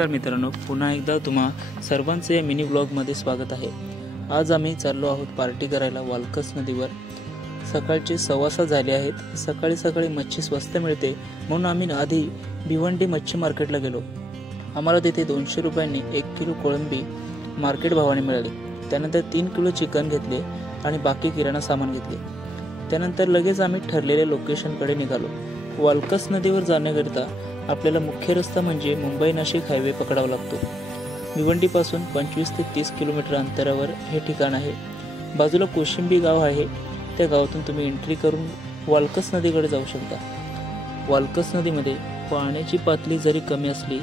नमस्कार मित्रांनो, पुन्हा एकदा तुम्हा सर्वांचे या मिनी व्लॉगमध्ये स्वागत आहे। आज आम्ही चाललो आहोत पार्टी करायला वालकस नदीवर। सकाळचे 6:15 झाले आहेत। सकाळी सकाळी मच्छी स्वस्त मिळते म्हणून आम्ही आधी भिवंडी मच्छी मार्केटला गेलो। आम्हाला तिथे 200 रुपयांनी 1 किलो कोळंबी मार्केट भावाने मिळाली। त्यानंतर 3 किलो चिकन घेतले आणि बाकी किराणा सामान घेतले। त्यानंतर लगेच आम्ही ठरलेल्या लोकेशनकडे निघालो। वालकस नदीवर जाण्याकरिता आपल्याला मुख्य रस्ता म्हणजे मुंबई नाशिक हायवे पकडावा लागतो। भिवंडीपासून 25 ते 30 किलोमीटर अंतरावर हे ठिकाण आहे। बाजूला कोशिंबी गाव आहे। त्या गावातून तुम्ही एंट्री करून वालकस नदीकडे जाऊ शकता। वालकस नदीमध्ये पाण्याची पातळी जरी कमी असली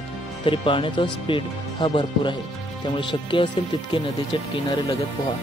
तरी पाण्याचा स्पीड हा भरपूर आहे, त्यामुळे शक्य असेल तितके नदीच्या किनारे लगत पोहा।